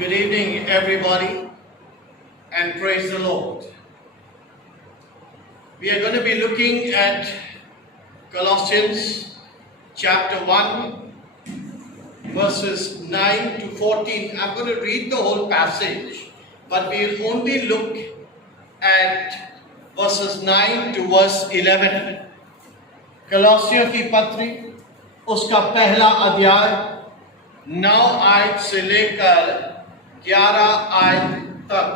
Good evening, everybody, and praise the Lord. We are going to be looking at Colossians chapter 1, verses 9 to 14. I'm going to read the whole passage, but we'll only look at verses 9 to verse 11. कलोसियों की पत्री उसका पहला अध्याय 9 आयत से लेकर 11 आयत तक।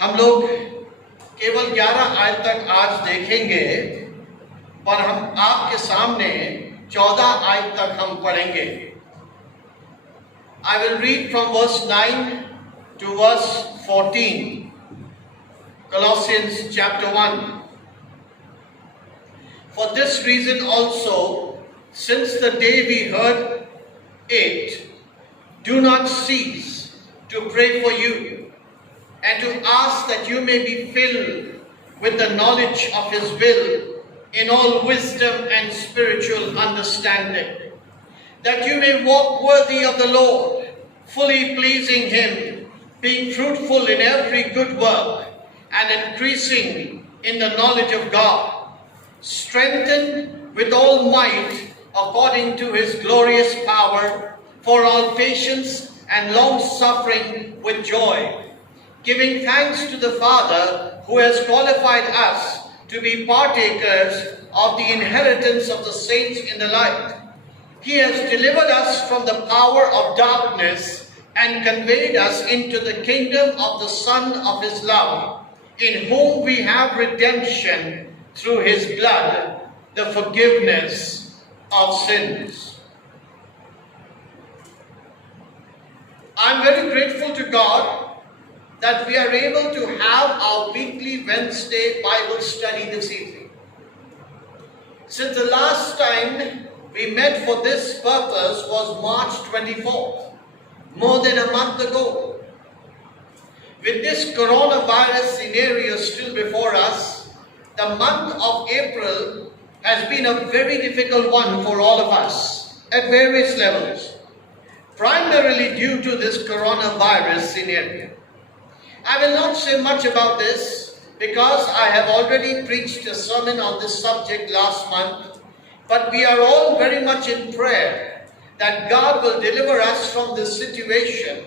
हम लोग केवल 11 आयत तक आज देखेंगे, पर हम आपके सामने 14 आयत तक हम पढ़ेंगे। I will read from verse 9 to verse 14, Colossians chapter 1. For this reason also, since the day we heard it, do not cease to pray for you and to ask that you may be filled with the knowledge of His will in all wisdom and spiritual understanding, that you may walk worthy of the Lord, fully pleasing Him, being fruitful in every good work and increasing in the knowledge of God, strengthened with all might according to His glorious power, for all patience and long suffering with joy, giving thanks to the Father who has qualified us to be partakers of the inheritance of the saints in the light. He has delivered us from the power of darkness and conveyed us into the kingdom of the Son of His love, in whom we have redemption through His blood, the forgiveness of sins. I'm very grateful to God that we are able to have our weekly Wednesday Bible study this evening. Since the last time we met for this purpose was March 24th, more than a month ago. With this coronavirus scenario still before us, the month of April has been a very difficult one for all of us at various levels, primarily due to this coronavirus scenario. I will not say much about this because I have already preached a sermon on this subject last month, but we are all very much in prayer that God will deliver us from this situation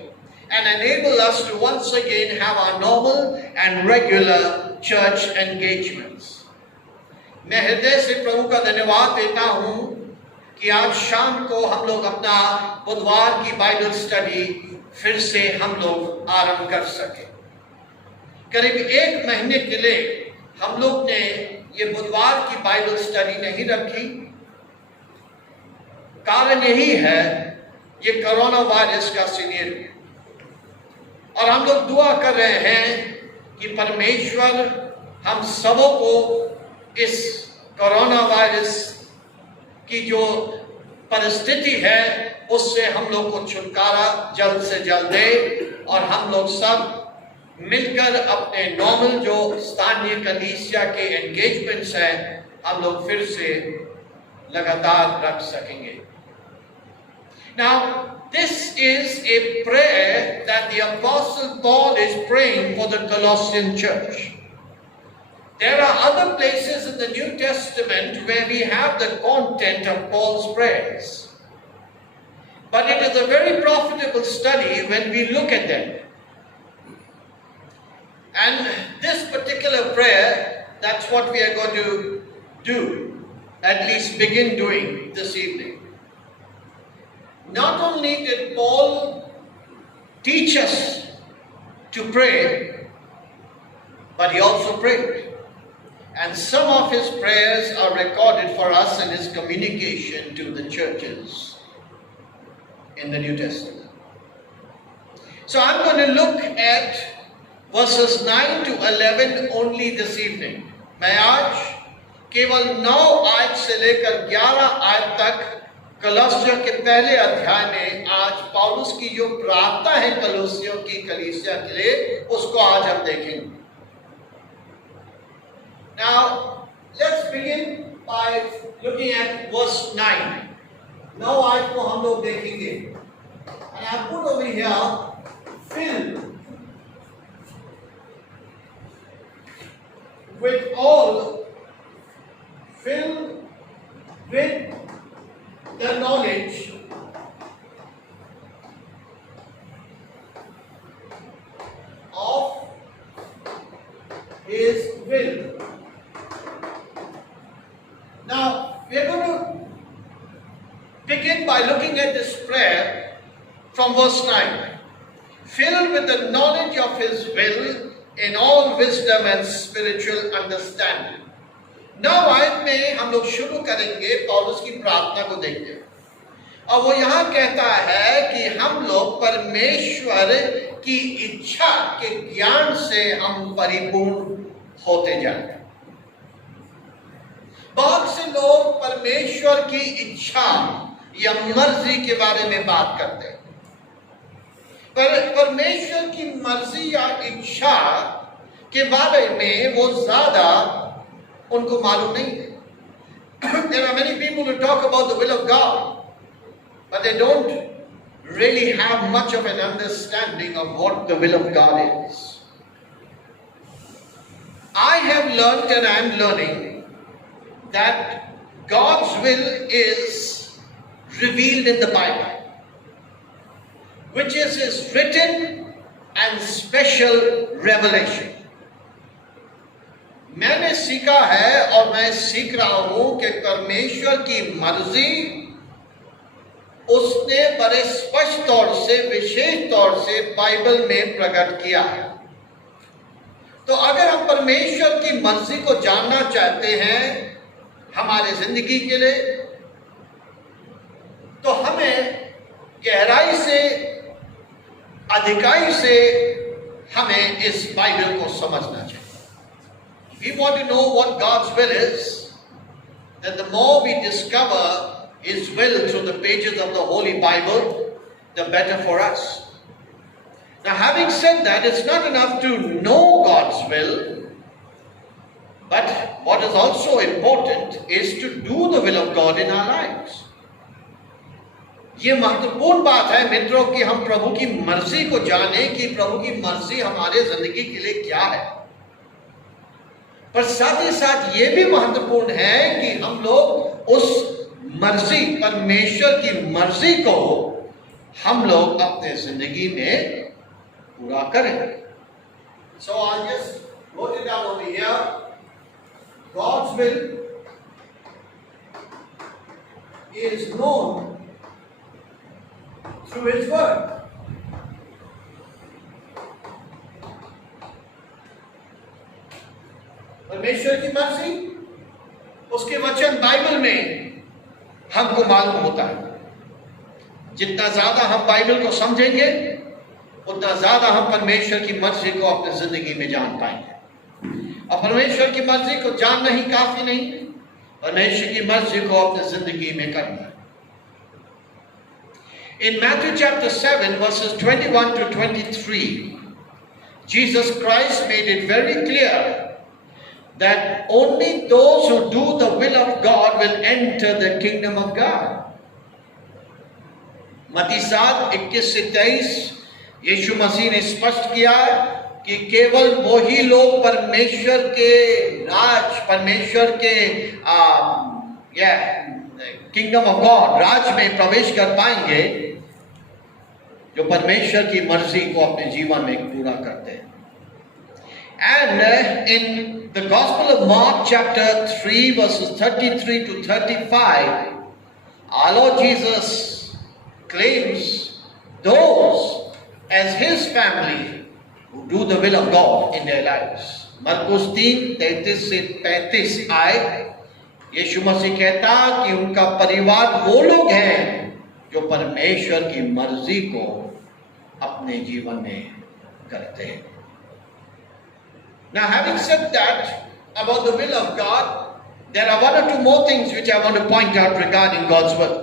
and enable us to once again have our normal and regular church engagements. मैं हृदय से प्रभु का धन्यवाद देता हूँ कि आज शाम को हम लोग अपना बुधवार की बाइबल स्टडी फिर से हम लोग आरंभ कर सके। करीब 1 महीने के लिए हम लोग ने ये बुधवार की बाइबल स्टडी नहीं रखी। कारण यही है ये कोरोना वायरस का सीनियर, और हम लोग दुआ कर रहे हैं कि परमेश्वर हम सबों को इस कोरोना वायरस की जो परिस्थिति है उससे हम लोग को छुटकारा जल्द से जल्द दे, और हम लोग सब मिलकर अपने नॉर्मल जो स्थानीय कलीसिया के एंगेजमेंट्स हैं हम लोग फिर से लगातार रख सकेंगे। Now, this is a prayer that the Apostle Paul is praying for the Colossian church. There are other places in the New Testament where we have the content of Paul's prayers. But it is a very profitable study when we look at them. And this particular prayer, that's what we are going to do, at least begin doing this evening. Not only did Paul teach us to pray, but he also prayed. And some of his prayers are recorded for us in his communication to the churches in the New Testament. So I'm going to look at verses 9 to 11 only this evening. मैं आज केवल 9 आयत से लेकर 11 आयत तक कलोसियों के पहले अध्याय में आज पौलुस की जो प्रार्थना है कलोसियों की कलीसिया के लिए उसको आज हम देखेंगे। Now, let's begin by looking at verse 9. 9 आयत को हम लोग देखेंगे। And I put over here, fill with all, fill with the knowledge of His will. Now, we are going to begin by looking at this prayer from verse 9. Filled with the knowledge of His will in all wisdom and spiritual understanding. नौ आयत में हम लोग शुरू करेंगे पौलुस की प्रार्थना को देखते हैं और वो यहाँ कहता है कि हम लोग परमेश्वर की इच्छा के ज्ञान से हम परिपूर्ण होते जाएं। बहुत से लोग परमेश्वर की इच्छा या मर्जी के बारे में बात करते हैं, पर परमेश्वर की मर्जी या इच्छा के बारे में वो ज्यादा उनको मालूम नहीं है। There are many people who talk about the will of God, but they don't really have much of an understanding of what the will of God is. I have learned and I am learning that God's will is revealed in the Bible, which is His written and special revelation. मैंने सीखा है और मैं सीख रहा हूं कि परमेश्वर की मर्जी उसने बड़े स्पष्ट तौर से, विशेष तौर से बाइबल में प्रकट किया है। तो अगर हम परमेश्वर की मर्जी को जानना चाहते हैं हमारे जिंदगी के लिए, तो हमें गहराई से, अधिकाई से हमें इस बाइबल को समझना चाहिए। We want to know what God's will is, then the more we discover His will through the pages of the Holy Bible, the better for us. Now, having said that, it's not enough to know God's will, but what is also important is to do the will of God in our lives. ये महत्वपूर्ण बात है मित्रों कि हम प्रभु की मर्जी को जाने कि प्रभु की मर्जी हमारे जिंदगी के लिए क्या है, पर साथ ही साथ ये भी महत्वपूर्ण है कि हम लोग उस मर्जी, परमेश्वर की मर्जी को हम लोग अपने जिंदगी में पूरा करें। So I'll just wrote it down over here. God's will is known through His word. परमेश्वर की मर्जी उसके वचन बाइबल में हमको मालूम होता है। जितना ज्यादा हम बाइबल को समझेंगे उतना ज्यादा हम परमेश्वर की मर्जी को अपनी जिंदगी में जान पाएंगे। और परमेश्वर की मर्जी को जानना ही काफी नहीं, परमेश्वर की मर्जी को अपनी जिंदगी में करना है। In Matthew chapter 7 verses 21 to 23, Jesus Christ made it very clear that only those who do the will of God will enter the kingdom of God. मत्ती 7:21-23 यीशु मसीह ने स्पष्ट किया कि केवल वही लोग परमेश्वर के राज, परमेश्वर के किंगडम ऑफ गॉड, राज में प्रवेश कर पाएंगे जो परमेश्वर की मर्जी को अपने जीवन में पूरा करते हैं। And in the Gospel of Mark chapter 3 verses 33 to 35, our Lord Jesus claims those as His family who do the will of God in their lives. मरकुस 3:33-35 आए, यीशु मसीह कहता कि उनका परिवार वो लोग हैं जो परमेश्वर की मर्जी को अपने जीवन में करते हैं। Now, having said that about the will of God, there are one or two more things which I want to point out regarding God's will.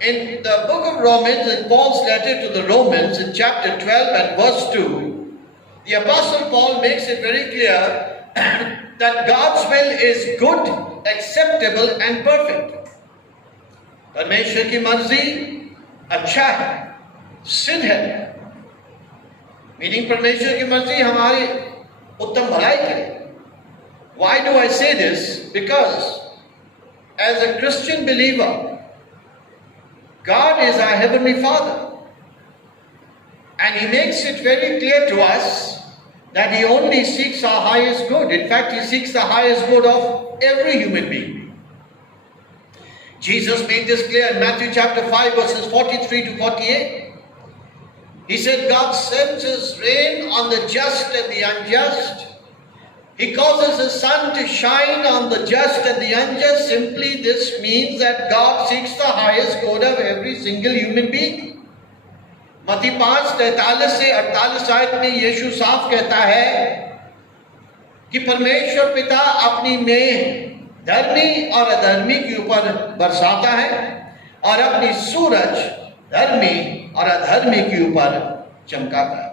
In the book of Romans, in Paul's letter to the Romans, in chapter 12 and verse 2, the Apostle Paul makes it very clear that God's will is good, acceptable and perfect. परमेश्वर की मर्जी अच्छा है, सिद्ध है। Meaning परमेश्वर की मर्जी हमारी उत्तम भलाई के लिए। Why do I say this? Because as a Christian believer, God is our Heavenly Father. And He makes it very clear to us that He only seeks our highest good. In fact, He seeks the highest good of every human being. Jesus made this clear in Matthew chapter 5 verses 43 to 48. He said, God sends His rain on the just and the unjust. He causes His sun to shine on the just and the unjust. Simply this means that God seeks the highest good of every single human being. मत्ती 5:43 से 48 आयत में यीशु साफ कहता है कि परमेश्वर पिता अपनी मेघ धर्मी और अधर्मी के ऊपर बरसाता है और अपनी सूरज धर्मी और अधर्मी के ऊपर चमकाता है।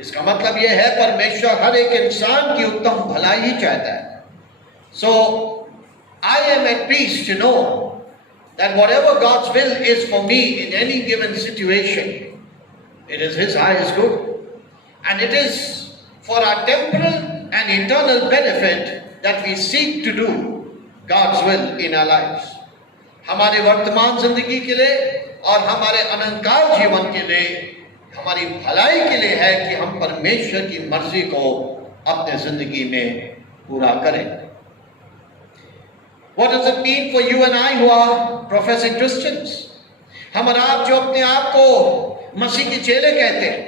इसका मतलब यह है परमेश्वर हर एक इंसान की उत्तम भलाई ही चाहता है। So I am at peace to know that whatever God's will is for me in any given situation, it is His highest good, and it is for our temporal and eternal benefit that we seek to do God's will in our lives. हमारे वर्तमान जिंदगी के लिए और हमारे अनंतकाल जीवन के लिए हमारी भलाई के लिए है कि हम परमेश्वर की मर्जी को अपने जिंदगी में पूरा करें। What does it mean for you and I who are professing Christians? हम और आप जो अपने आप को मसीह के चेले कहते हैं,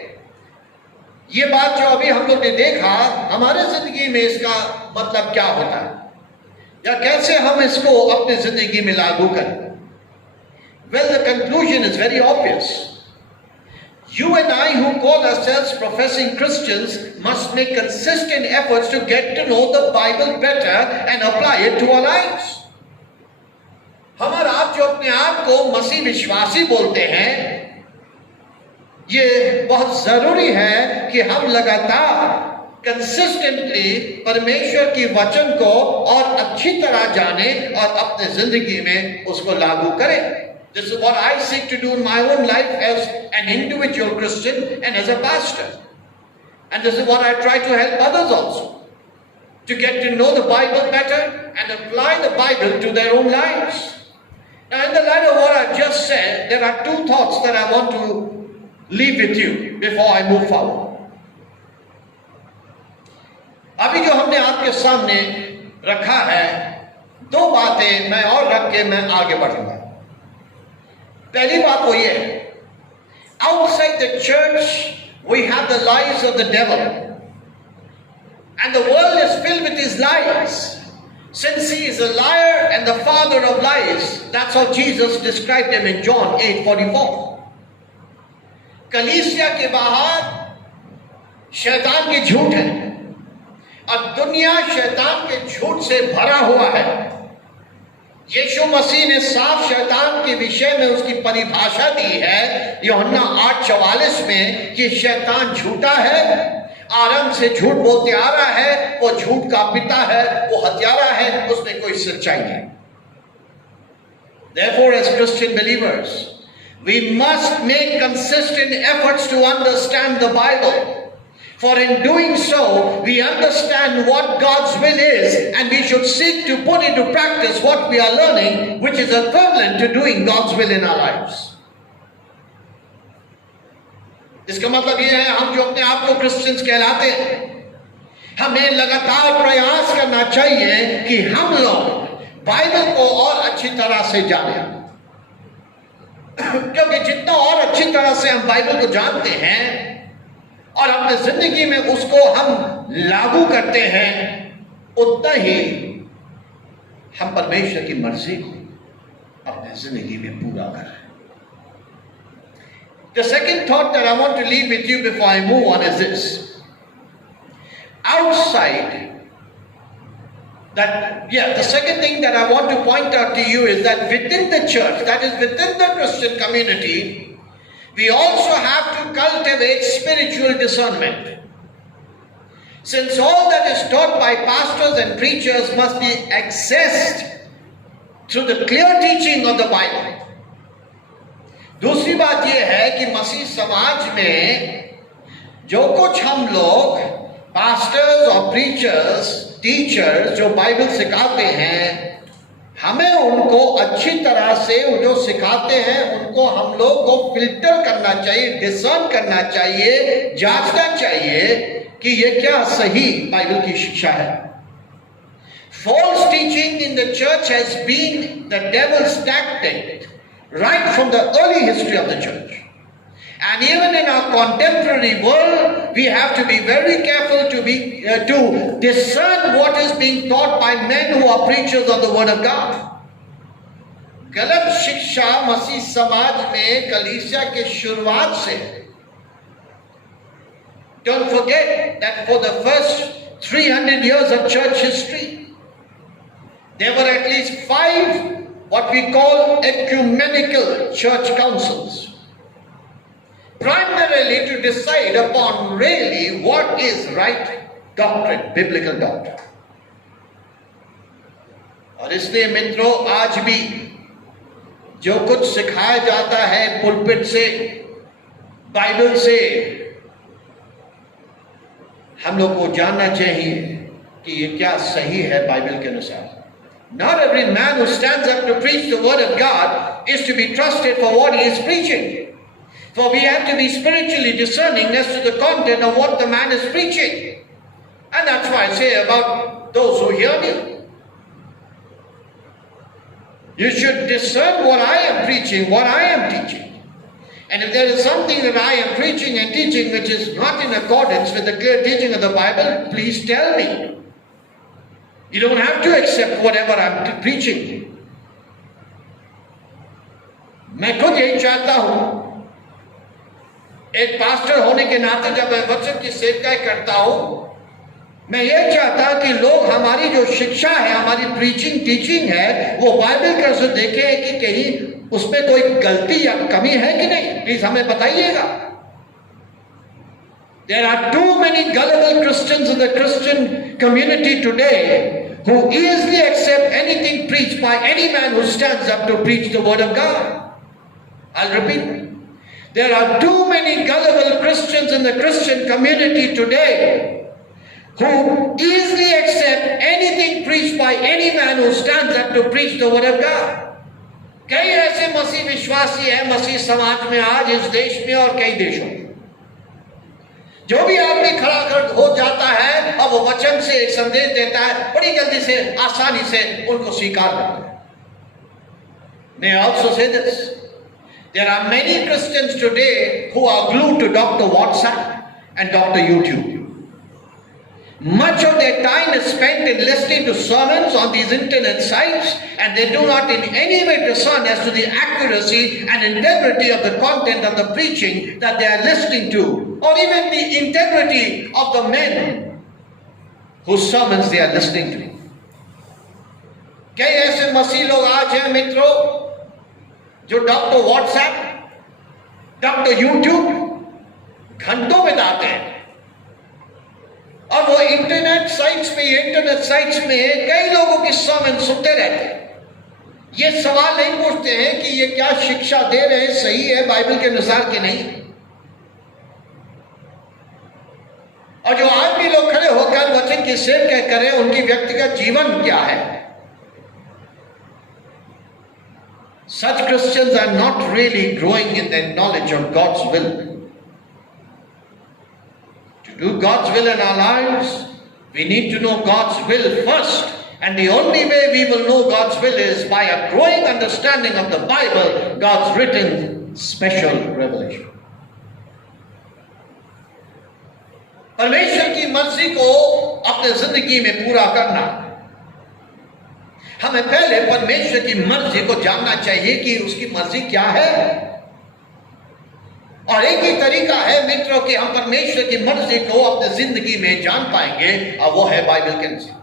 ये बात जो अभी हम लोग ने देखा, हमारे जिंदगी में इसका मतलब क्या होता है या कैसे हम इसको अपने जिंदगी में लागू करें? Well, the conclusion is very obvious. You and I who call ourselves professing Christians must make consistent efforts to get to know the Bible better and apply it to our lives. हम और आप जो अपने आप को मसीह विश्वासी बोलते हैं, ये बहुत जरूरी है कि हम लगातार कंसिस्टेंटली परमेश्वर की वचन को और अच्छी तरह जाने और अपने जिंदगी में उसको लागू करें। This is what I seek to do in my own life as an individual Christian and as a pastor. And this is what I try to help others also, to get to know the Bible better and apply the Bible to their own lives. Now, in the light of what I've just said, there are two thoughts that I want to leave with you before I move forward. अभी जो हमने आपके सामने रखा है, दो बातें मैं और रख के मैं आगे बढ़ूंगा। पहली बात वो ये है, outside the church we have the lies of the devil, and the world is filled with his lies. Since he is a liar and the father of lies, that's how Jesus described him in John 8:44. कलीसिया के बाहर शैतान की झूठ है और दुनिया शैतान के झूठ से भरा हुआ है। यीशु मसीह ने साफ शैतान के विषय में उसकी परिभाषा दी है यूहन्ना 8:44 में कि शैतान झूठा है, आरंभ से झूठ बोलते आ रहा है, वो झूठ का पिता है, वो हत्यारा है, उसमें कोई सच्चाई नहीं। Therefore, as Christian believers, we must make consistent efforts to understand the Bible. For in doing so, we understand what God's will is, and we should seek to put into practice what we are learning, which is equivalent to doing God's will in our lives. इसका मतलब यह है, हम जो अपने आप को Christians कहलाते हैं, हमें लगातार प्रयास करना चाहिए कि हम लोग बाइबल को और अच्छी तरह से जानें। क्योंकि जितना और अच्छी तरह से हम बाइबल को जानते हैं और अपने जिंदगी में उसको हम लागू करते हैं, उतना ही हम परमेश्वर की मर्जी को अपने जिंदगी में पूरा कर रहे हैं। The second thought that I want to leave with you before I move on is this. The second thing that I want to point out to you is that within the church, that is within the Christian community, we also have to cultivate spiritual discernment. Since all that is taught by pastors and preachers must be accessed through the clear teaching of the Bible, दूसरी बात यह है कि मसीह समाज में जो कुछ हम लोग पास्टर्स और प्रीचर्स, टीचर्स जो बाइबल सिखाते हैं, हमें उनको अच्छी तरह से जो सिखाते हैं उनको हम लोग को फिल्टर करना चाहिए, डिसर्न करना चाहिए, जांचना चाहिए कि ये क्या सही बाइबल की शिक्षा है। False teaching in the church has been the devil's tactic right from the early history of the church. And even in our contemporary world, we have to be very careful to discern what is being taught by men who are preachers of the word of God. गलत शिक्षा मसीह समाज में कलीसिया के शुरुआत से। Don't forget that for the first 300 years of church history, there were at least 5 what we call ecumenical church councils, primarily to decide upon really what is right doctrine, biblical doctrine. और इसलिए मित्रों, आज भी जो कुछ सिखाया जाता है पुलपिट से, बाइबल से, हम लोग को जानना चाहिए कि ये क्या सही है बाइबल के अनुसार। Not every man who stands up to preach the word of God is to be trusted for what he is preaching. For we have to be spiritually discerning as to the content of what the man is preaching. And that's why I say about those who hear me. You should discern what I am preaching, what I am teaching. And if there is something that I am preaching and teaching which is not in accordance with the clear teaching of the Bible, please tell me. You don't have to accept whatever I'm preaching. मैं खुद यही चाहता हूं, एक pastor होने के नाते जब मैं वचन की सेवकाई करता हूं, मैं ये चाहता कि लोग हमारी जो शिक्षा है, हमारी प्रीचिंग टीचिंग है, वो बाइबल का से देखें कि कहीं उसमें कोई गलती या कमी है कि नहीं। प्लीज हमें बताइएगा। There are too many gullible Christians in the Christian community today who easily accept anything preached by any man who stands up to preach the word of God. I'll repeat. There are too many gullible Christians in the Christian community today who easily accept anything preached by any man who stands up to preach the word of God. कई ऐसे मसीह विश्वासी हैं मसीह समाज में आज इस देश में और कई देशों में, जो भी आदमी खड़ा कर हो जाता है और वो वचन से एक संदेश देता है, बड़ी जल्दी से आसानी से उनको स्वीकार करता है। May I also say this? There are many Christians today who are glued to Dr. WhatsApp and Dr. YouTube. Much of their time is spent in listening to sermons on these internet sites, and they do not in any way discern as to the accuracy and integrity of the content of the preaching that they are listening to, or even the integrity of the men whose sermons they are listening to. कई ऐसे मसीह लोग आज हैं मित्रों जो doctor WhatsApp, doctor YouTube घंटों बिताते हैं, और वो इंटरनेट साइट्स में कई लोगों की सर्मन सुनते रहते हैं। ये सवाल नहीं पूछते हैं कि ये क्या शिक्षा दे रहे हैं, सही है बाइबल के अनुसार कि नहीं। और जो आज भी लोग खड़े होकर वचन की सेवा करें, उनकी व्यक्तिगत जीवन क्या है। Such Christians are not really growing in their knowledge of God's will. To do God's will in our lives, we need to know God's will first. And the only way we will know God's will is by a growing understanding of the Bible, God's written special revelation. परमेश्वर की मर्जी को अपने जिंदगी में पूरा करना, हमें पहले परमेश्वर की मर्जी को जानना चाहिए कि उसकी मर्जी क्या है। और एक ही तरीका है मित्रों कि हम परमेश्वर की मर्जी को अपने जिंदगी में जान पाएंगे, और वो है बाइबल के अनुसार,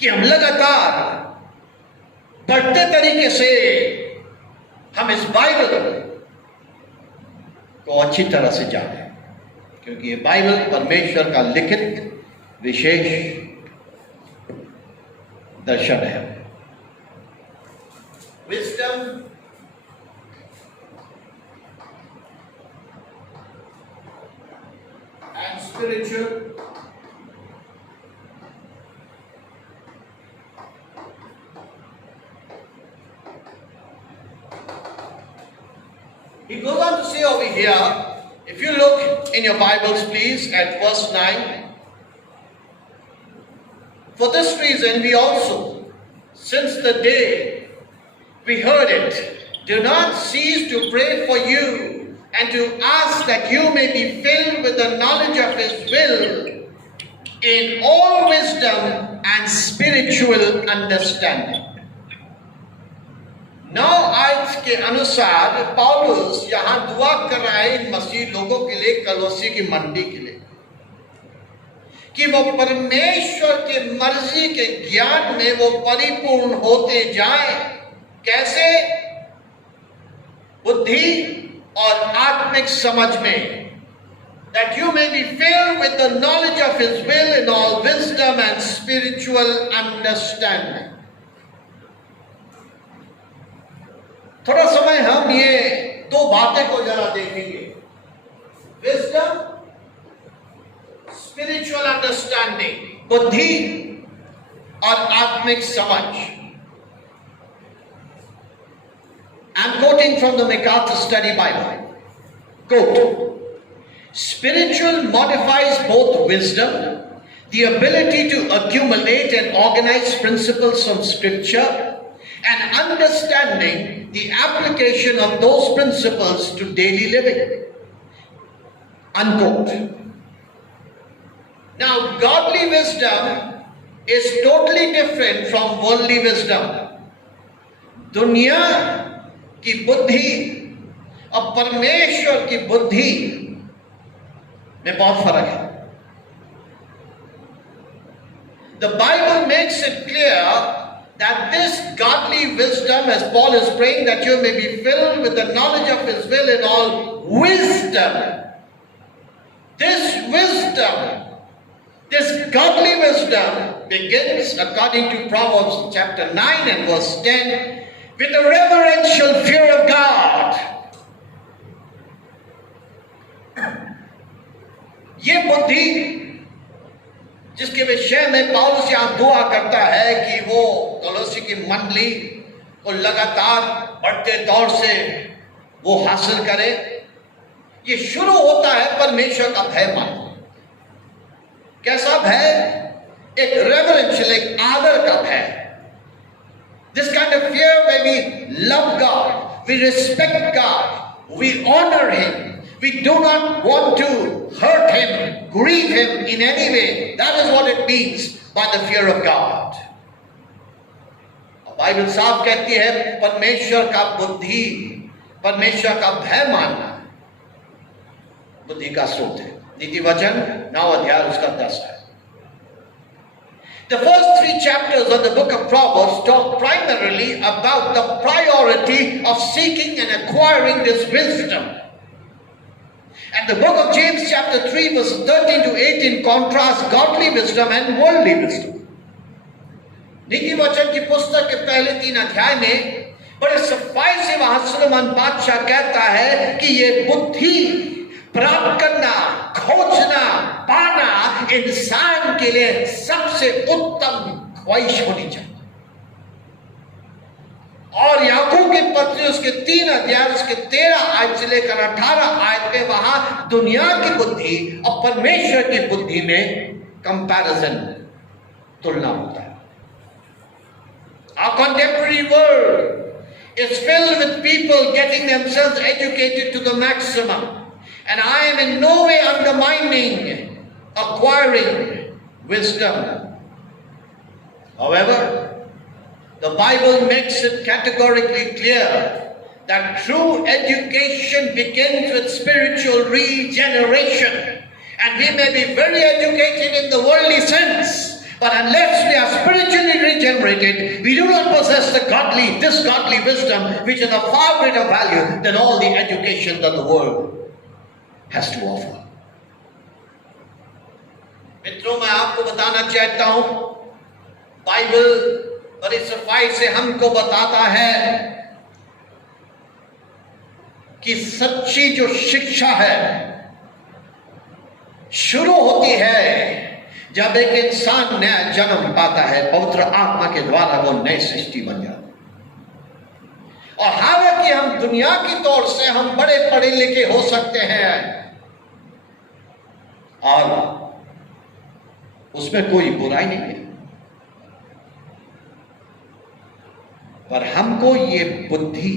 कि हम लगातार बढ़ते तरीके से हम इस बाइबल को अच्छी तरह से जाने, क्योंकि ये बाइबल परमेश्वर का लिखित विशेष दर्शन है। Wisdom spiritual. He goes on to say over here, if you look in your Bibles please at verse 9, for this reason we also, since the day we heard it, do not cease to pray for you and to ask that you may be filled with the knowledge of His will in all wisdom and spiritual understanding. Now आज के अनुसार पौलुस यहाँ दुआ कर रहा है इन मसीह लोगों के लिए, कलोसी की मंडी के लिए, कि वो परमेश्वर के मर्जी के ज्ञान में वो परिपूर्ण होते जाएं। कैसे? बुद्धि और आत्मिक समझ में, that you may be filled with the knowledge of His will in all wisdom and spiritual understanding. थोड़ा समय हम ये दो बातें को जरा देखेंगे, विजडम, स्पिरिचुअल अंडरस्टैंडिंग, बुद्धि और आत्मिक समझ. I'm quoting from the MacArthur Study Bible. Quote, spiritual modifies both wisdom, the ability to accumulate and organize principles from scripture, and understanding the application of those principles to daily living. Unquote. Now, godly wisdom is totally different from worldly wisdom. दुनिया की बुद्धि और परमेश्वर की बुद्धि में बहुत फर्क है. The Bible makes it clear that this godly wisdom, as Paul is praying that you may be filled with the knowledge of His will in all wisdom. This wisdom, this godly wisdom begins, according to Proverbs chapter 9 and verse 10, with a reverential fear of God. ये बुद्धि जिसके विषय में पौलुस यहाँ दुआ करता है कि वो कलोसी की मंडली को लगातार बढ़ते दौर से वो हासिल करे, ये शुरू होता है परमेश्वर का भय मानना. कैसा भय? एक रेवरेंशियल, एक आदर का भय. This kind of fear where we love God, we respect God, we honor Him. We do not want to hurt Him, grieve Him in any way. That is what it means by the fear of God. Bible साफ कहती है परमेश्वर का बुद्धि, परमेश्वर का भय मानना बुद्धि का स्रोत है. नीति वचन 9 अध्याय उसका 10 है. The first 3 chapters of the book of Proverbs talk primarily about the priority of seeking and acquiring this wisdom. And the book of James chapter 3 verse 13 to 18 contrasts godly wisdom and worldly wisdom. नीति वचन की पुस्तक के पहले 3 अध्याय में बड़े सफाई से वहां सुलेमान बादशाह कहता है कि ये बुद्धि प्राप्त करना, खोजना, पाना इंसान के लिए सबसे उत्तम ख्वाहिश होनी चाहिए. और याकूब के पत्र उसके 3 अध्याय उसके 13 आयत से लेकर 18 आयत में वहां दुनिया की बुद्धि और परमेश्वर की बुद्धि में कंपैरिजन, तुलना होता है. Our contemporary world is filled with people getting themselves educated to the maximum. And I am in no way undermining acquiring wisdom. However, the Bible makes it categorically clear that true education begins with spiritual regeneration. And we may be very educated in the worldly sense, but unless we are spiritually regenerated, we do not possess this godly wisdom, which is of far greater value than all the education that the world has to offer. मित्रों, मैं आपको बताना चाहता हूं, Bible बड़ी सफाई से हमको बताता है कि सच्ची जो शिक्षा है शुरू होती है जब एक इंसान नया जन्म पाता है, पवित्र आत्मा के द्वारा वो नई सृष्टि बन जाता है। और हालांकि हम दुनिया की तौर से हम बड़े पढ़े लिखे हो सकते हैं और उसमें कोई बुराई नहीं है, पर हमको ये बुद्धि,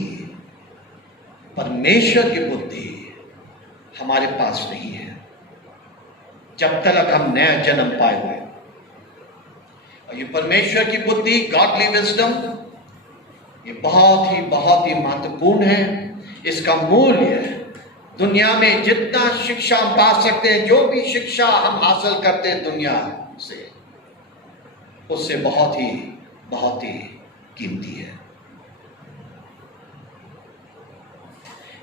परमेश्वर की बुद्धि हमारे पास नहीं है जब तक हम नया जन्म पाए हुए। और ये परमेश्वर की बुद्धि, गॉडली विजडम, ये बहुत ही महत्वपूर्ण है। इसका मूल्य दुनिया में जितना शिक्षा हम पा सकते हैं, जो भी शिक्षा हम हासिल करते हैं दुनिया से, उससे बहुत ही कीमती है।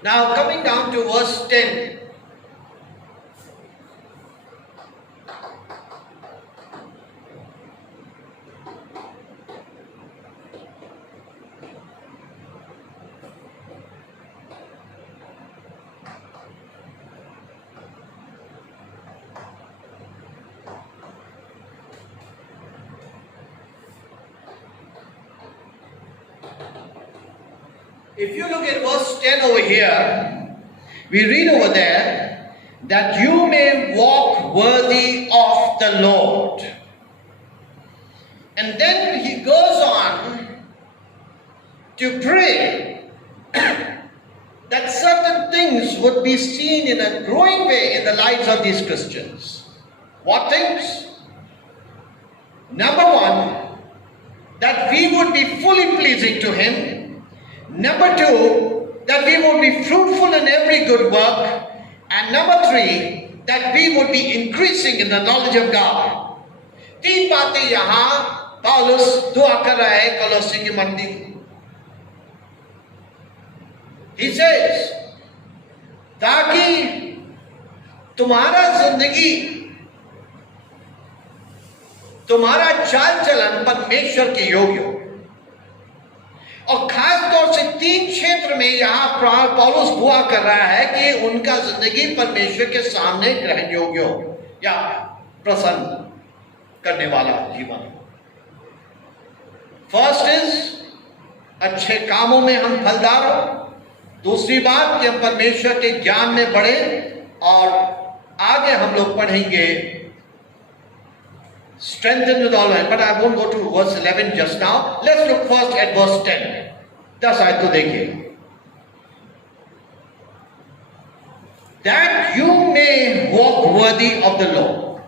Now coming down to verse 10. If you look at verse 10 over here, we read over there that you may walk worthy of the Lord. And then he goes on to pray that certain things would be seen in a growing way in the lives of these Christians. What things? Number one, that we would be fully pleasing to Him. Number two, that we would be fruitful in every good work. And number three, that we would be increasing in the knowledge of God. तीन बातें यहाँ पौलुस दुआ कर रहा है कलोसी की मंडी को। He says, ताकि तुम्हारा जिंदगी, तुम्हारा चाल चलन परमेश्वर के योग्य हो। और खास तौर से तीन क्षेत्र में यहां पौलुस दुआ कर रहा है कि उनका जिंदगी परमेश्वर के सामने ग्रहण योग्य हो या प्रसन्न करने वाला जीवन हो। फर्स्ट इज अच्छे कामों में हम फलदार हो। दूसरी बात कि हम परमेश्वर के ज्ञान में बढ़े। और आगे हम लोग पढ़ेंगे strengthened with all might, but I won't go to verse 11 just now. Let's look first at verse 10. 10 आयत को देखिए। That you may walk worthy of the Lord.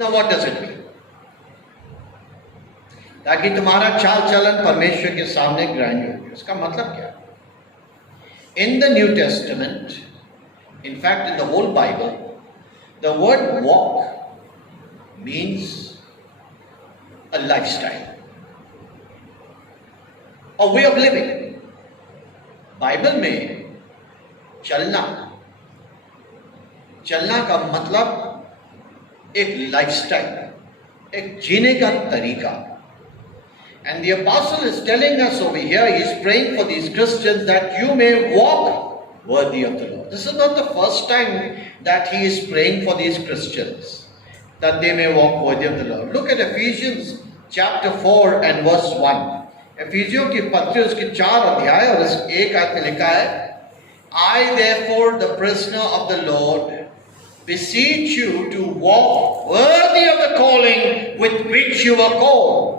Now what does it mean? ताकि तुम्हारा चाल चलन परमेश्वर के सामने ग्रहण हो। इसका मतलब क्या? In the New Testament, in fact in the whole Bible, the word walk means a lifestyle, a way of living. Bible में चलना का मतलब एक लाइफस्टाइल, एक जीने का तरीका। And the apostle is telling us over here, he is praying for these Christians that you may walk worthy of the Lord. This is not the first time that he is praying for these Christians, that they may walk worthy of the Lord. Look at Ephesians chapter 4 and verse 1. एफिसियों की पत्री उसके 4 अध्याय और इस 1 आयत में लिखा है, I therefore the prisoner of the Lord beseech you to walk worthy of the calling with which you were called.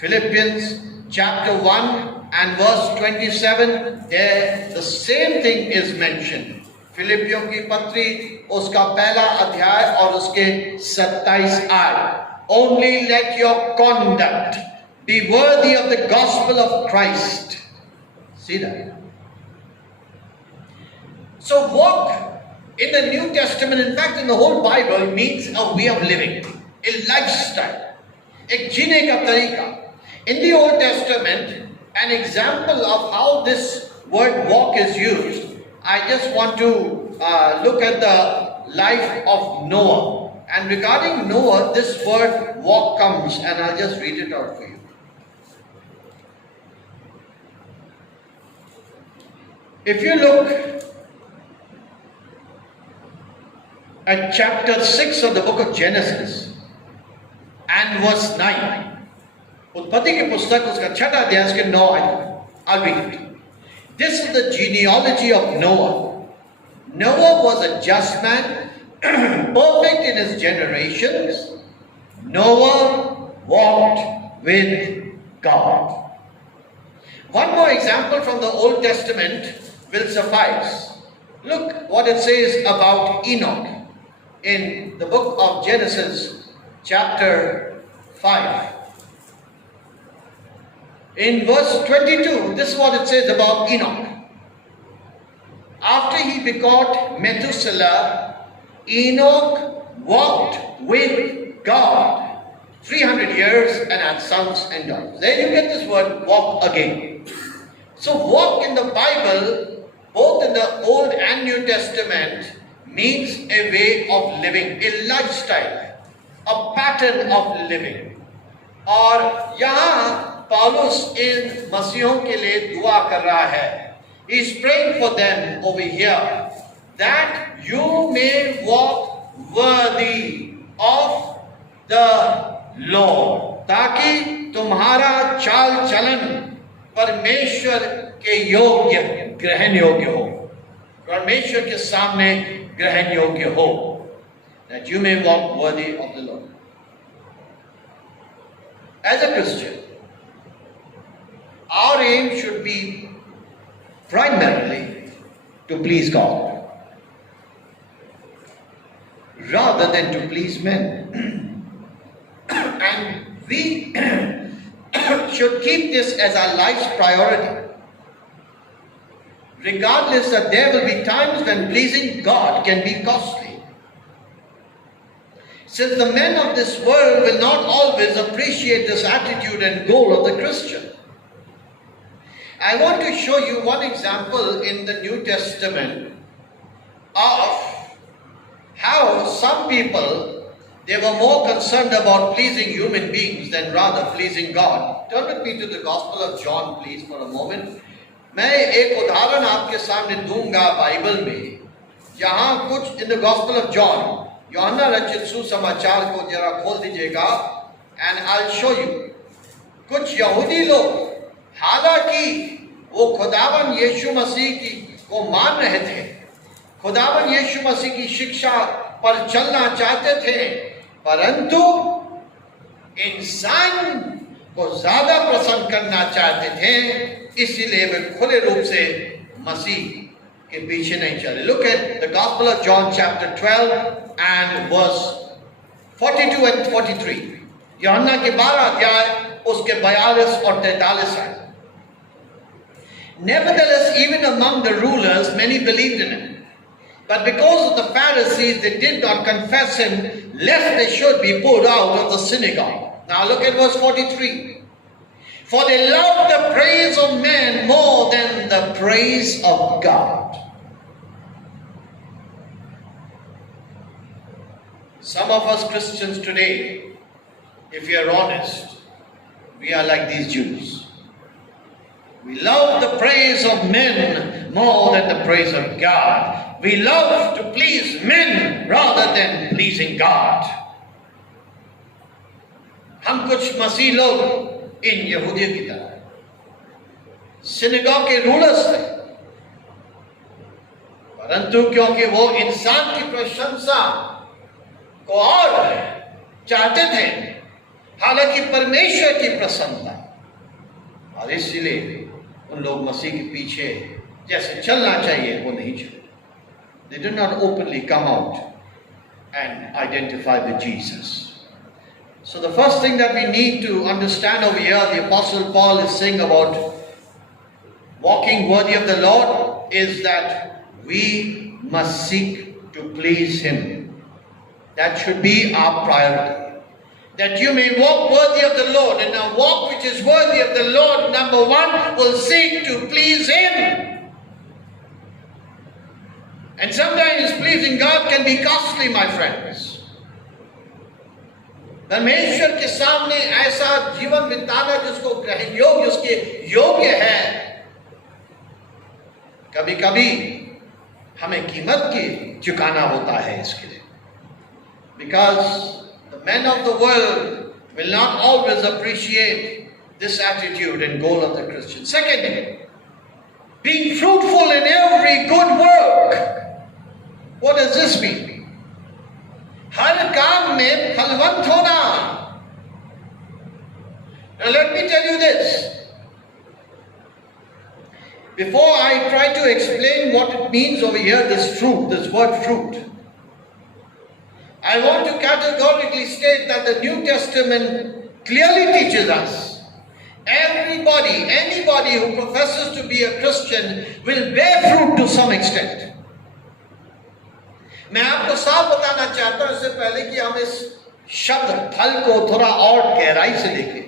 Philippians chapter 1 and verse 27, there the same thing is mentioned. फिलिपियों की पत्री उसका पहला अध्याय और उसके 27 आयत. Only let your conduct be worthy of the gospel of Christ. See that? So walk in the New Testament, in fact in the whole Bible, means a way of living, a lifestyle, एक जीने का तरीका. In the Old Testament, an example of how this word walk is used, I just want to look at the life of Noah. And regarding Noah, this word walk comes, and I'll just read it out for you. If you look at chapter 6 of the book of Genesis and verse 9. उत्पत्ति की पुस्तक उसका छठा अध्याय उसके 9 आयत. I'll read it. This is the genealogy of Noah. Noah was a just man, perfect in his generations. Noah walked with God. One more example from the Old Testament will suffice. Look what it says about Enoch in the book of Genesis, chapter 5. In verse 22, this is what it says about Enoch. After he begot Methuselah, Enoch walked with God 300 years and had sons and daughters. There you get this word walk again. So walk in the Bible, both in the Old and New Testament, means a way of living, a lifestyle, a pattern of living. और यहाँ Paulus इन मसीहों के लिए दुआ कर रहा है. He is praying for them over here that you may walk worthy of the Lord, ताकि तुम्हारा चाल चलन परमेश्वर के योग्य, ग्रहण योग्य हो, परमेश्वर के सामने ग्रहण योग्य हो, that you may walk worthy of the Lord. As a Christian, our aim should be primarily to please God rather than to please men. And we should keep this as our life's priority, regardless that there will be times when pleasing God can be costly. Since the men of this world will not always appreciate this attitude and goal of the Christian. I want to show you one example in the New Testament of how some people, they were more concerned about pleasing human beings than rather pleasing God. Turn with me to the Gospel of John, please, for a moment. मैं एक उदाहरण आपके सामने दूंगा Bible में, जहां कुछ in the Gospel of John, यूहन्ना रचित सुसमाचार को जरा खोल दीजिएगा, and I'll show you. कुछ यहूदी लोग, हालांकि वो खुदावन यीशु मसीह की को मान रहे थे, खुदावन यीशु मसीह की शिक्षा पर चलना चाहते थे, परंतु इंसान को ज्यादा प्रसन्न करना चाहते थे, इसीलिए वे खुले रूप से मसीह के पीछे नहीं चले. Look at the Gospel of John chapter 12 and verse 42 and 43. यूहन्ना के 12 अध्याय उसके 42 और 43 आए. Nevertheless, even among the rulers, many believed in him. But because of the Pharisees, they did not confess him, lest they should be put out of the synagogue. Now look at verse 43. For they love the praise of men more than the praise of God. Some of us Christians today, if we are honest, we are like these Jews. We love the praise of men more than the praise of God. We love to please men rather than pleasing God. हम कुछ मसीह लोग इन यहूदियों की तरह synagogue के rulers थे, परंतु क्योंकि वो इंसान की प्रशंसा को और चाहते थे, हालांकि परमेश्वर की प्रसन्नता, और इसलिए उन लोग मसीह के पीछे जैसे चलना चाहिए वो नहीं चले. They did not openly come out and identify with Jesus. So the first thing that we need to understand over here, the Apostle Paul is saying about walking worthy of the Lord, is that we must seek to please Him. That should be our priority. That you may walk worthy of the Lord. And a walk which is worthy of the Lord, number one, will seek to please Him. And sometimes pleasing God can be costly, my friends. परमेश्वर के सामने ऐसा जीवन बिताना जिसको ग्रहण योग्य, उसके योग्य है, कभी कभी हमें कीमत की चुकाना होता है इसके लिए. Because the men of the world will not always appreciate this attitude and goal of the Christian. Second, being fruitful in every good work. What does this mean? हर काम में फलवंत होना. Now let me tell you this. Before I try to explain what it means over here, this fruit, this word fruit, I want to categorically state that the New Testament clearly teaches us anybody who professes to be a Christian will bear fruit to some extent. मैं आपको साफ बताना चाहता हूं इससे पहले कि हम इस शब्द फल को थोड़ा और गहराई से देखें.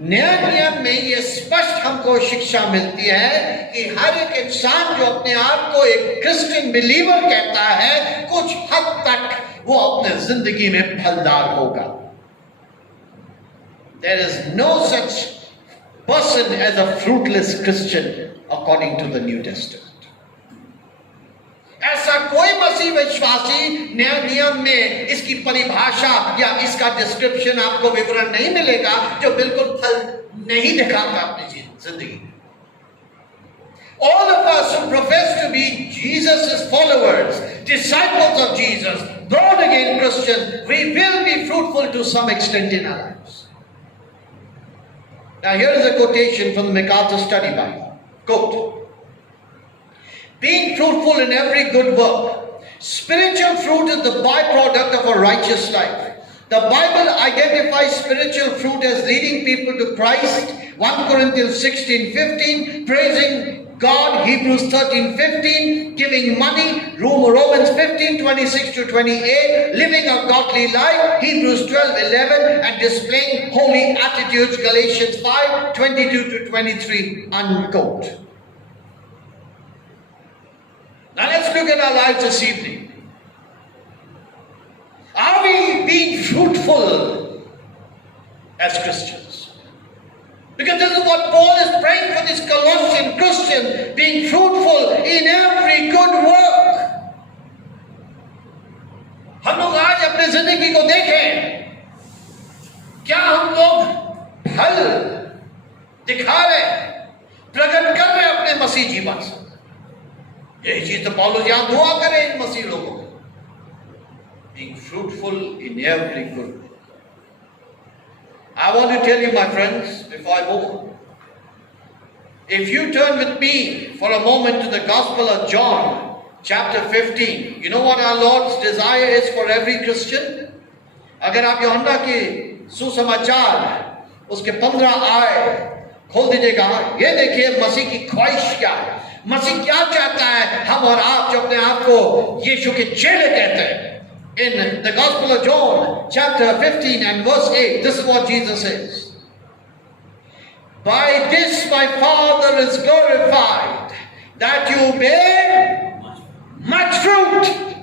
नया नियम में ये स्पष्ट हमको शिक्षा मिलती है कि हर एक इंसान जो अपने आप को एक क्रिश्चियन बिलीवर कहता है, कुछ हद तक वो अपने जिंदगी में फलदार होगा. There is no such person as a fruitless Christian according to the New Testament. ऐसा कोई मसीह विश्वासी नया नियम में इसकी परिभाषा या इसका डिस्क्रिप्शन आपको विवरण नहीं मिलेगा जो बिल्कुल फल नहीं दिखाता अपनी जिंदगी में. All of us who profess to be Jesus' followers, disciples of Jesus, born again Christians, we will be fruitful to some extent in our lives. Now here is a quotation from the MacArthur Study Bible. Quote, being fruitful in every good work. Spiritual fruit is the byproduct of a righteous life. The Bible identifies spiritual fruit as leading people to Christ, 1 Corinthians 16:15, praising God, Hebrews 13:15, giving money, Romans 15:26 to 28, living a godly life, Hebrews 12:11, and displaying holy attitudes, Galatians 5:22 to 23, unquote. Now let's look at our lives this evening. Are we being fruitful as Christians? Because this is what Paul is praying for this Colossian Christian, being fruitful in every good work. हम लोग आज अपने जिंदगी को देखें, क्या हम लोग फल दिखा रहे, प्रकट कर रहे अपने मसीह जीवन से? यही चीज तो पौलुस यहां दुआ करे इन मसीह लोगों को. Being fruitful in every good work. I want to tell you, my friends, before I move on, if you turn with me for a moment to the Gospel of John, chapter 15, you know what our Lord's desire is for every Christian? अगर आप यूहन्ना के सुसमाचार उसके 15 आय खोल दीजिएगा, ये देखिए मसीह की ख्वाहिश क्या है. मसीह क्या चाहता है हम और आप जो अपने आप को यीशु के चेले कहते हैं. In the Gospel of John, chapter 15 and verse 8, this is what Jesus says. By this my Father is glorified, that you bear much fruit,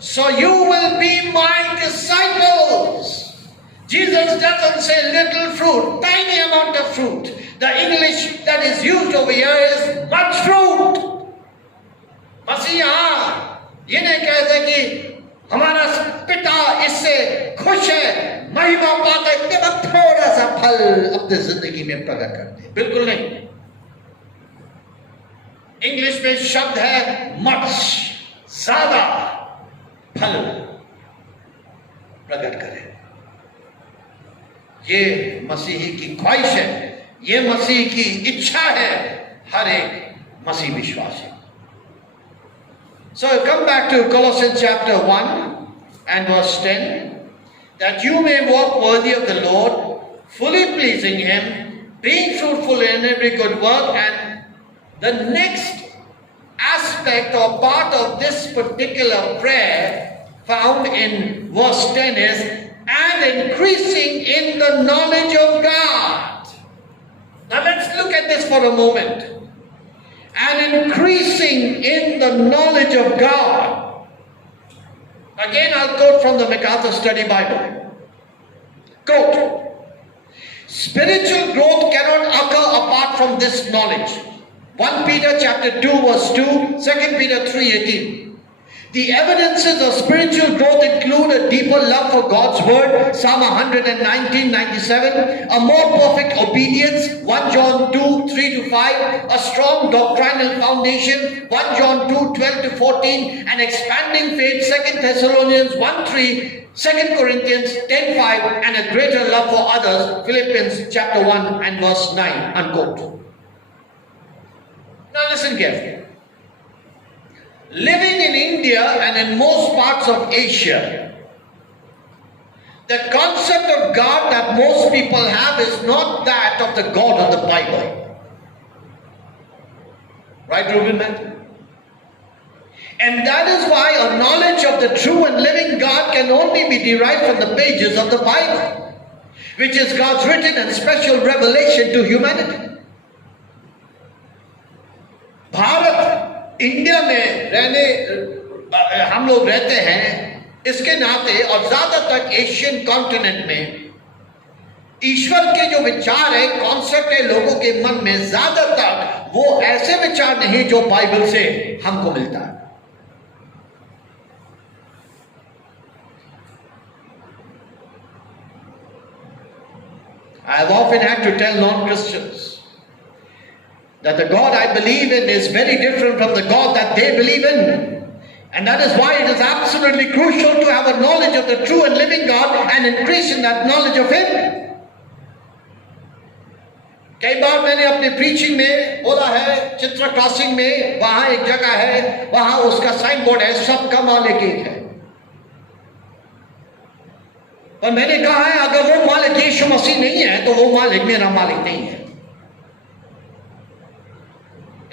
so you will be my disciples. Jesus doesn't say little fruit, tiny amount of fruit. The English that is used over here is much fruit. मसीह यहाँ ये नहीं कहते कि हमारा पिता इससे खुश है, महिमा पाता है, कि हम थोड़ा सा फल अपनी जिंदगी में प्रकट करते हैं. बिल्कुल नहीं. इंग्लिश में शब्द है मच, ज्यादा फल प्रकट करें. ये मसीही की ख्वाहिश है, ये मसीह की इच्छा है हर एक मसीह विश्वासी. So come back to Colossians chapter 1 and verse 10, that you may walk worthy of the Lord, fully pleasing Him, being fruitful in every good work. And the next aspect or part of this particular prayer found in verse 10 is, and increasing in the knowledge of God. Now let's look at this for a moment. And increasing in the knowledge of God. Again, I'll quote from the MacArthur Study Bible. Quote, spiritual growth cannot occur apart from this knowledge. 1 Peter chapter 2 verse 2, 2 Peter 3:18. The evidences of spiritual growth include a deeper love for God's word, Psalm 119:97, a more perfect obedience, 1 John 2:3-5, a strong doctrinal foundation, 1 John 2:12-14, an expanding faith, 2 Thessalonians 1:3, 2 Corinthians 10:5, and a greater love for others, Philippians chapter 1 and verse 9, unquote. Now listen carefully. Living in India and in most parts of Asia, the concept of God that most people have is not that of the God of the Bible. Right, Reuben? And that is why a knowledge of the true and living God can only be derived from the pages of the Bible, which is God's written and special revelation to humanity. Bharat India में हम लोग रहते हैं, इसके नाते और ज्यादातर Asian continent में ईश्वर के जो विचार है, कॉन्सेप्ट है लोगों के मन में, ज्यादातर वो ऐसे विचार नहीं जो बाइबल से हमको मिलता है. I have often had to tell non-Christians that the God I believe in is very different from the God that they believe in. And that is why it is absolutely crucial to have a knowledge of the true and living God and increase in that knowledge of Him. कई बार मैंने अपने preaching में बोला है, Chitra crossing में वहां एक जगह है, वहां उसका साइन बोर्ड है, सबका मालिक एक है. पर मैंने कहा है अगर वो मालिक यीशु मसीह नहीं है तो वो मालिक मेरा मालिक नहीं है.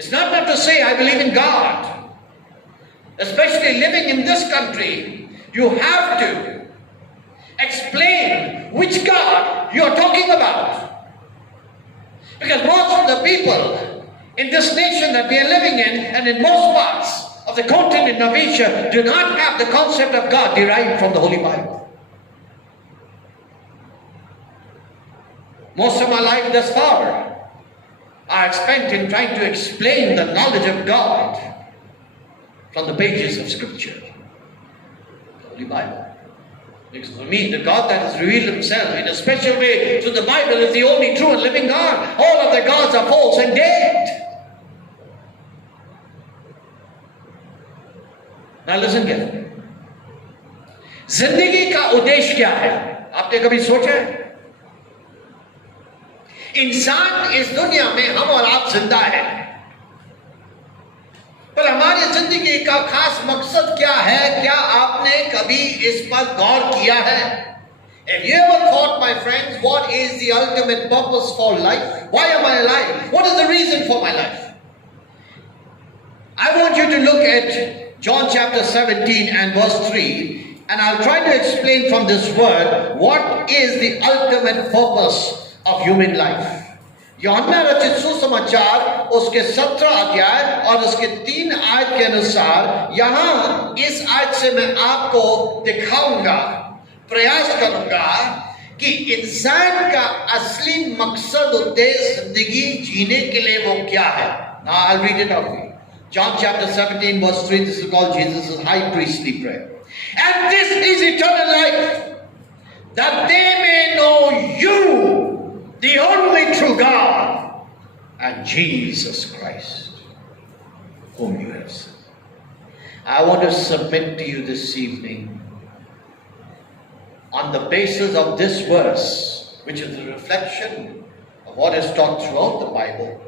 It's not enough to say I believe in God. Especially living in this country, you have to explain which God you are talking about. Because most of the people in this nation that we are living in and in most parts of the continent of Asia do not have the concept of God derived from the Holy Bible. Most of my life thus far I have spent in trying to explain the knowledge of God from the pages of Scripture, the Holy Bible. Because for me, the God that has revealed Himself in a special way through the Bible is the only true and living God. All of the gods are false and dead. Now listen carefully. जिंदगी का उद्देश्य क्या है? आपने कभी सोचा है? इंसान इस दुनिया में हम और आप जिंदा है, पर हमारी जिंदगी का खास मकसद क्या है? क्या आपने कभी इस पर गौर किया है? Have you ever thought, my friends, what is the ultimate purpose for life? Why am I alive? What is the reason for my life? I want you to look at John chapter 17 and verse 3, and I'll try to explain from this word what is the ultimate purpose of human life. यूहन्ना रचित सुसमाचार उसके 17 अध्याय और उसके 3 आयत के अनुसार यहाँ इस आयत से मैं आपको दिखाऊंगा, प्रयास करूंगा कि इंसान का असली मकसद, उद्देश्य जिंदगी जीने के लिए वो क्या है. Now I'll read it out for you. John chapter 17 verse 3, this is called Jesus' high priestly prayer. And this is eternal life, that they may know you, the only true God, and Jesus Christ, whom you have sent. I want to submit to you this evening, on the basis of this verse, which is a reflection of what is taught throughout the Bible,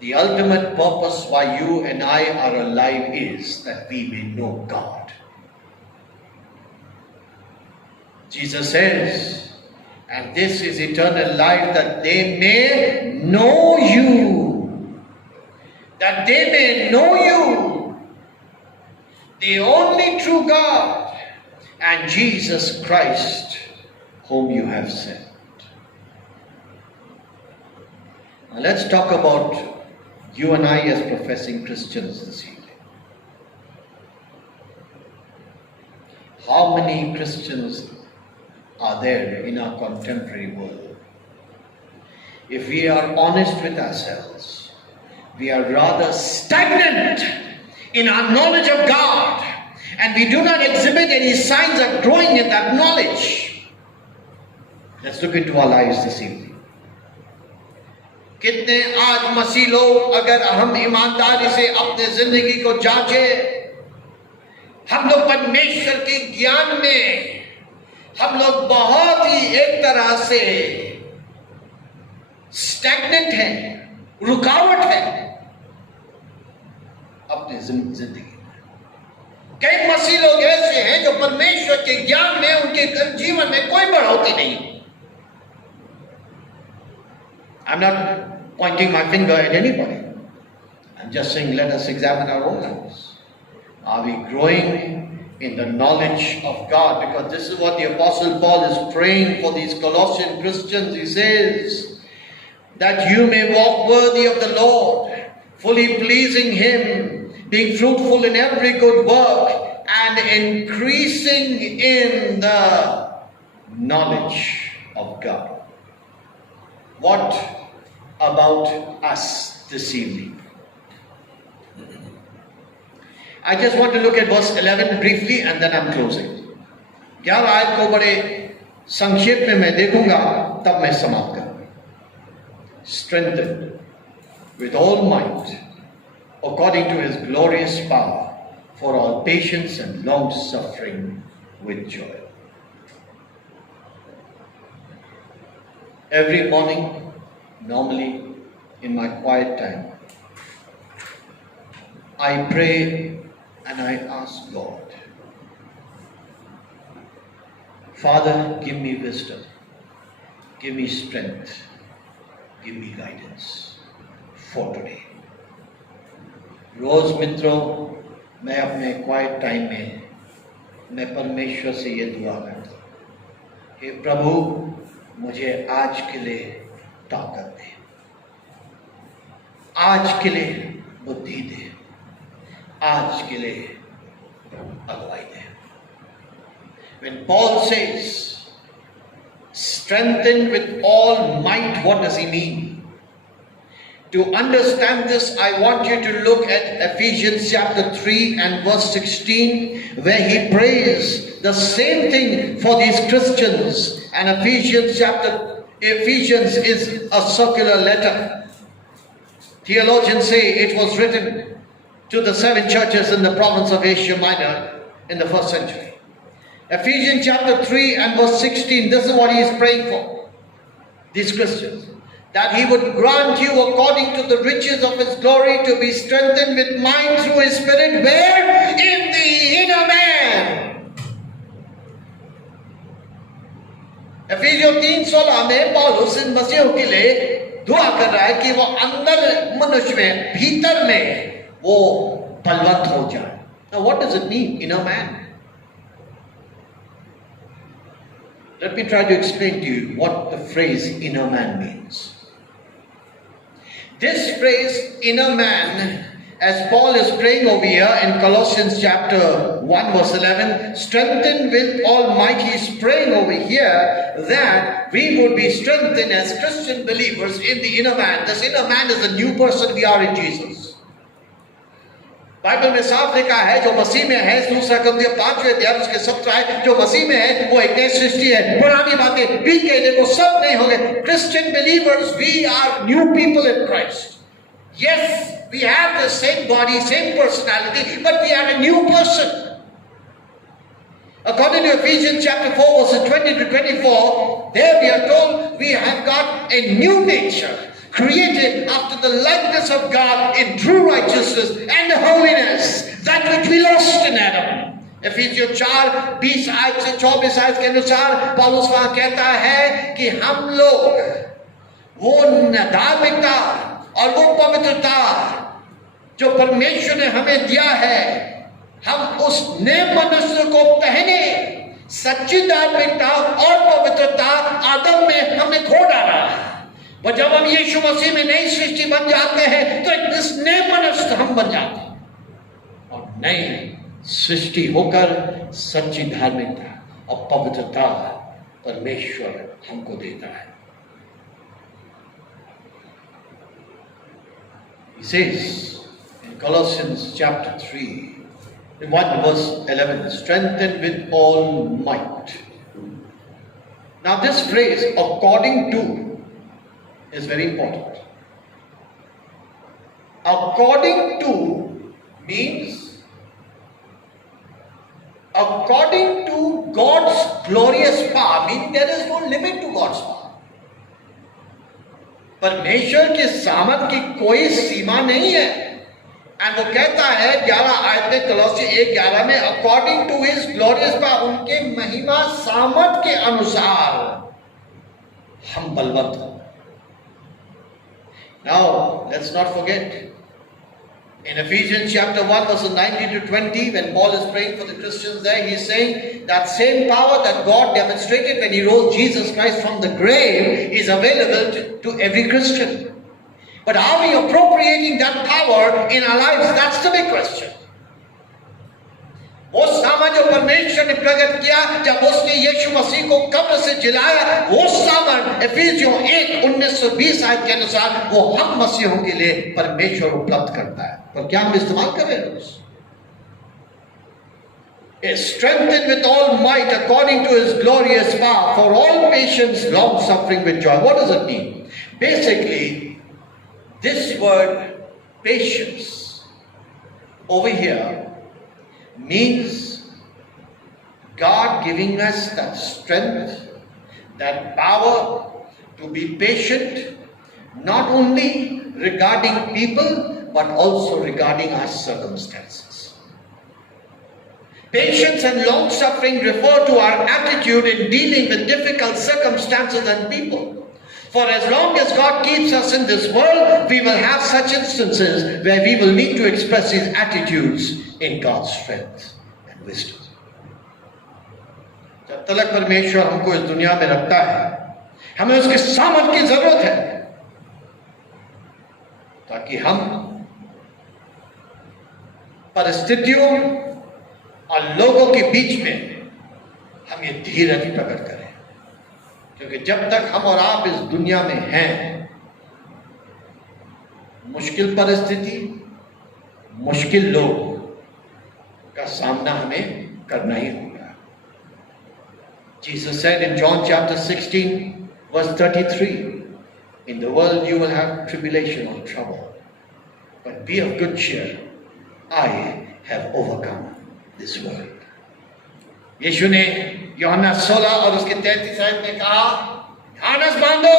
the ultimate purpose why you and I are alive is that we may know God. Jesus says, and this is eternal life, that they may know you. That they may know you, the only true God, and Jesus Christ, whom you have sent. Now let's talk about you and I as professing Christians this evening. How many Christians are there in our contemporary world? If we are honest with ourselves, we are rather stagnant in our knowledge of God, and we do not exhibit any signs of growing in that knowledge. Let's look into our lives this evening. कितने आज मसीह लोग, अगर हम ईमानदारी से अपने जिंदगी को जांचे, हम लोग परमेश्वर के ज्ञान में हम लोग बहुत ही एक तरह से स्टैग्नेंट है, रुकावट है अपने जिंदगी में। कई मसीह लोग ऐसे हैं जो परमेश्वर के ज्ञान में, उनके जीवन में कोई बढ़ोतरी नहीं। I'm not pointing my finger at anybody. I'm just saying, let us examine our own lives. Are we growing in the knowledge of God? Because this is what the Apostle Paul is praying for these Colossian Christians. He says, that you may walk worthy of the Lord, fully pleasing Him, being fruitful in every good work, and increasing in the knowledge of God. What about us this evening? I just want to look at verse 11 briefly and then I'm closing. 11 आयत को बड़े संक्षेप में मैं देखूंगा, तब मैं समाप्त करूंगा. Strengthened with all might according to His glorious power for all patience and long suffering with joy. Every morning, normally in my quiet time, I pray and I ask God, Father, give me wisdom, give me strength, give me guidance for today. रोज मित्रों, मैं अपने quiet time में मैं परमेश्वर से ये दुआ करता हूँ, हे प्रभु, मुझे आज के लिए ताकत दे, आज के लिए बुद्धि दे, आज के लिए अगुवाई दे. When Paul says strengthened with all might, what does he mean? To understand this, I want you to look at Ephesians chapter 3 and verse 16, where he prays the same thing for these Christians. And Ephesians is a circular letter. Theologians say it was written to the 7 churches in the province of Asia Minor in the 1st century. Ephesians chapter 3 and verse 16, this is what he is praying for these Christians. That He would grant you according to the riches of His glory to be strengthened with mind through His Spirit. Where? In the inner man. Ephesians 3:16 में पौलुस इन मसीहों के लिए दुआ कर रहा है कि वो अंदर मनुष्य में, भीतर में वो बलवंत हो जाए. Now what does it mean, inner man? Let me try to explain to you what the phrase inner man means. This phrase, inner man, as Paul is praying over here in Colossians chapter 1 verse 11, strengthened with all might, he is praying over here that we would be strengthened as Christian believers in the inner man. This inner man is the new person we are in Jesus. Bible में साफ लिखा है, जो मसीह में है, 2 कुरिन्थियों 5वें अध्याय उसके 17 है, जो मसीह में है वो एक नई सृष्टि है, पुरानी बातें बीत गई, देखो सब नहीं हो गए. Christian believers, we are new people in Christ. Yes, we have the same body, same personality, but we are a new person. According to Ephesians chapter 4 verses 20 to 24, there we are told we have got a new nature, created after the likeness of God in true righteousness and holiness, that which we lost in Adam. Ephesians 4 20 आयत से 24 आयत के अनुसार पौलुस वहां कहता है कि हम लोग वो धार्मिकता और वो पवित्रता जो परमेश्वर ने हमें दिया है, हम उस नए मनुष्य को पहने. सच्ची धार्मिकता और पवित्रता आदम में हमने खो डाला, और जब हम यीशु मसीह में नई सृष्टि बन जाते हैं तो इस नए मनुष्य हम बन जाते हैं, और नई सृष्टि होकर सच्ची धार्मिकता और पवित्रता परमेश्वर हमको देता है. He says in Colossians chapter 3 1 verse 11, strengthened with all might. Now this phrase, according to, is very important. According to means according to God's glorious power, meaning there is no limit to God's power. परमेश्वर के सामर्थ की कोई सीमा नहीं है. And वो कहता है 11 आयत में, कलोसी 1:11 में, according to his glorious power, उनके महिमा सामर्थ के अनुसार हम बलवंत हैं. Now let's not forget, in Ephesians chapter 1 verses 19 to 20, when Paul is praying for the Christians there, he is saying that same power that God demonstrated when he rose Jesus Christ from the grave is available to every Christian. But are we appropriating that power in our lives? That's the big question. वो सामर्थ जो परमेश्वर ने प्रकट किया जब उसने यीशु मसीह को कब्र से जिलाया, वो सामर्थ इफिसियों 1:19-20 आयत के अनुसार वो हम मसीहों के लिए परमेश्वर उपलब्ध करता है. पर क्या हम इस्तेमाल कर रहे हैं? Is strengthened with all might according to his glorious power for all patience, long suffering with joy. What does it mean? Basically, this word patience over here means God giving us that strength, that power to be patient, not only regarding people but also regarding our circumstances. Patience and long suffering refer to our attitude in dealing with difficult circumstances and people. For as long as God keeps us in this world, we will have such instances where we will need to express His attitudes in God's strength and wisdom. जब तक परमेश्वर हमको इस दुनिया में रखता है, हमें उसके सामर्थ की जरूरत है ताकि हम परिस्थितियों और लोगों के बीच में हम ये धीरज प्रकट करें. क्योंकि जब तक हम और आप इस दुनिया में हैं, मुश्किल परिस्थिति, मुश्किल लोग का सामना हमें करना ही होगा. Jesus said in John chapter 16 verse 33, in the world you will have tribulation or trouble, but be of good cheer, I have overcome this world. यीशु ने यूहन्ना 16 और उसके 33 आयत में कहा, ध्यानस बांधो,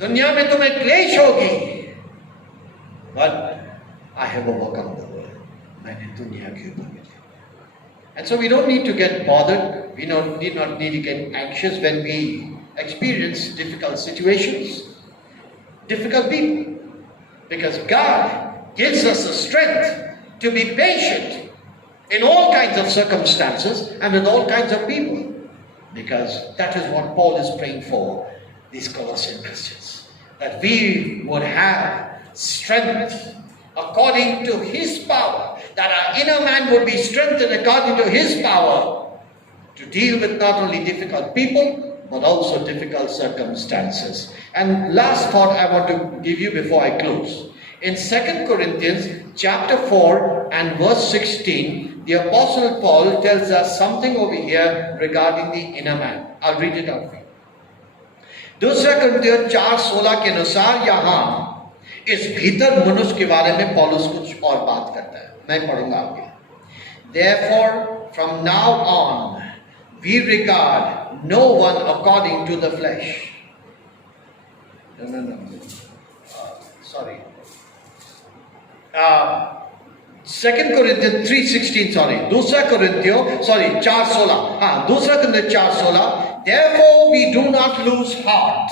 दुनिया में तुम्हें क्लेश होगी, but I have overcome the world. मैंने दुनिया के ऊपर विजय. And so we don't need to get bothered. We need not need to get anxious when we experience difficult situations, difficult people, because God gives us the strength to be patient in all kinds of circumstances and with all kinds of people, because that is what Paul is praying for these Colossian Christians, that we would have strength according to His power, that our inner man would be strengthened according to His power to deal with not only difficult people but also difficult circumstances. And last thought I want to give you before I close. In 2 Corinthians chapter 4 and verse 16, the Apostle Paul tells us something over here regarding the inner man. I'll read it out for you. 2 Corinthians 4:16 के अनुसार यहाँ इस भीतर मनुष्य के बारे में पौलुस कुछ और बात करता है. मैं पढ़ूंगा आपके लिए. Therefore, from now on, we regard no one according to the flesh. No. Sorry. 2 Corinthians 3:16, 2 Corinthians 4:16. 2 Corinthians 4:16. Therefore we do not lose heart.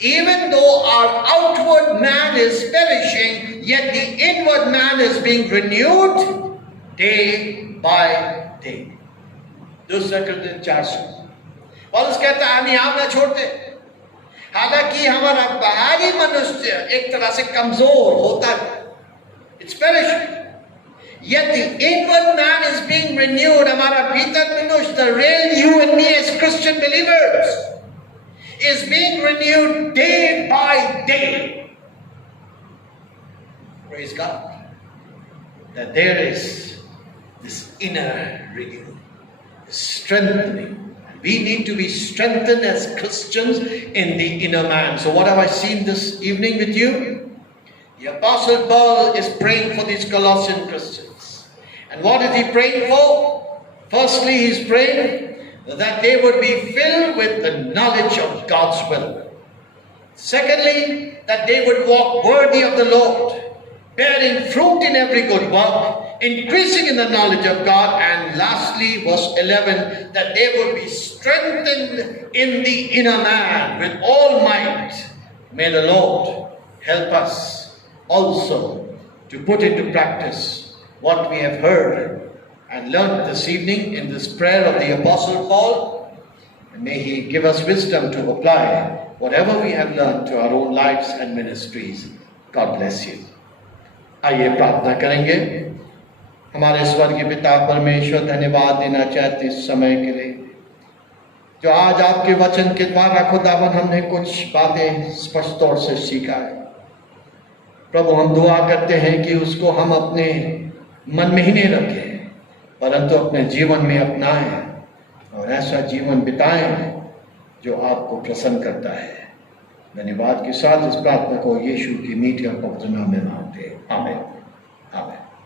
Even though our outward man is perishing, yet the inward man is being renewed day by day. 2 Corinthians 4:16. पौलुस कहता है हम यहाँ ना छोड़ते. हालांकि हमारा बाहरी मनुष्य एक तरह से कमजोर होता है, it's perishing. Yet the inward man is being renewed. हमारा भीतर मनुष्य, the real you and me as Christian believers, is being renewed day by day. Praise God. That there is inner renewal, strengthening. We need to be strengthened as Christians in the inner man. So what have I seen this evening with you? The Apostle Paul is praying for these Colossian Christians. And what is he praying for? Firstly, he's praying that they would be filled with the knowledge of God's will. Secondly, that they would walk worthy of the Lord, bearing fruit in every good work, increasing in the knowledge of God. And lastly, verse 11, that they would be strengthened in the inner man with all might. May the Lord help us also to put into practice what we have heard and learned this evening in this prayer of the Apostle Paul. And may he give us wisdom to apply whatever we have learned to our own lives and ministries. God bless you. आइए प्रार्थना करेंगे। हमारे स्वर्गीय पिता परमेश्वर, धन्यवाद देना चाहते इस समय के लिए जो आज आपके वचन के द्वारा खुदावन हमने कुछ बातें स्पष्ट तौर से सीखा है। प्रभु, हम दुआ करते हैं कि उसको हम अपने मन में ही नहीं रखें, परंतु अपने जीवन में अपनाएं और ऐसा जीवन बिताएं जो आपको प्रसन्न करता है। धन्यवाद के साथ इस प्रार्थना को यीशु की मीठी और पवित्र नाम में मांगते हैं। आमीन। आमीन।